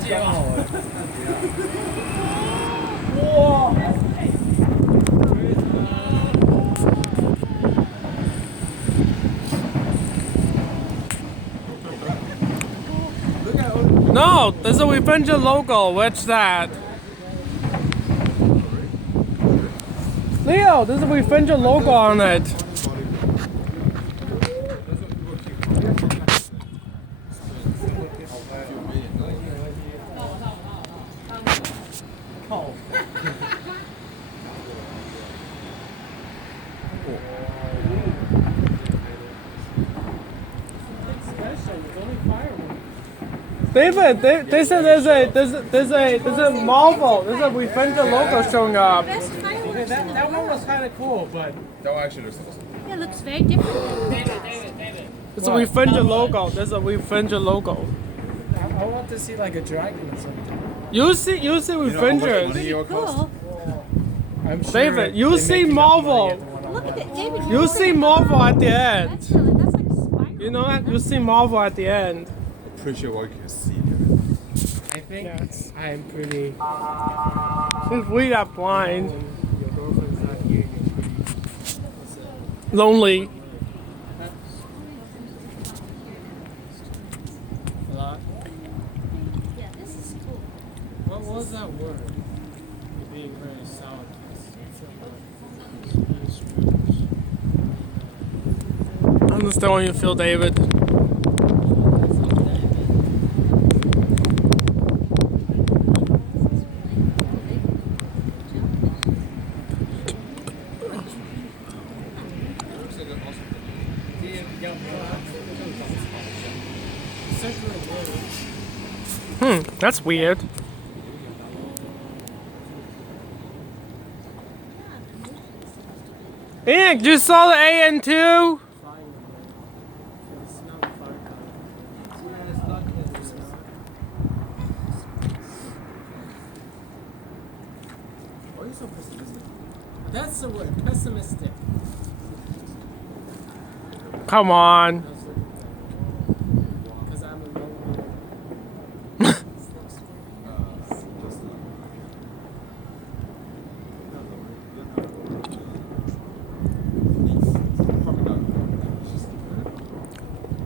接好了。哇！ No, there's a Revenger logo. What's that? Leo, there's a Revenger logo on it. David, they said there's a Marvel, there's a Revenger logo showing up. Okay, that one was kind of cool, but that one actually looks awesome. Yeah, it looks very different. David. It's a Revenger logo. There's a Revenger logo. I want to see like a dragon or something. You see Revengers. Pretty cool. I'm sure David, you they see make enough Marvel. money at the one Look at it, David. You see Marvel at the end. That's like spiral. You know that? You see Marvel at the end. Appreciate what you can see. I think Yes. I am pretty. Since we are blind, When your girlfriend's not here, you're pretty. lonely. A lot. Yeah, this is cool. What was that word? You're being very sour. I understand what you feel, David. That's weird. Ian, you saw the AN2? Why are you so pessimistic? That's the word, pessimistic. Come on. Because I'm a lonely.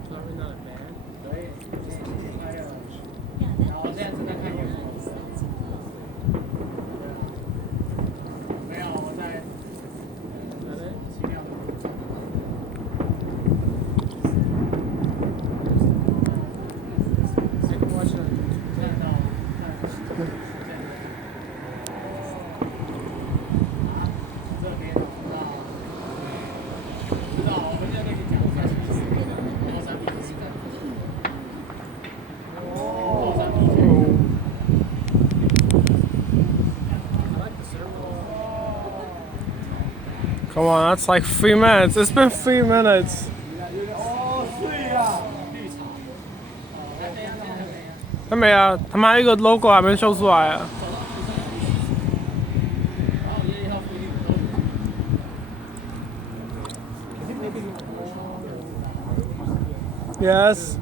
Probably not a man. I can watch it on Come on, that's like 3 minutes. It's been 3 minutes. 还没啊，他们还有一个 logo 还没秀出来啊。Yes.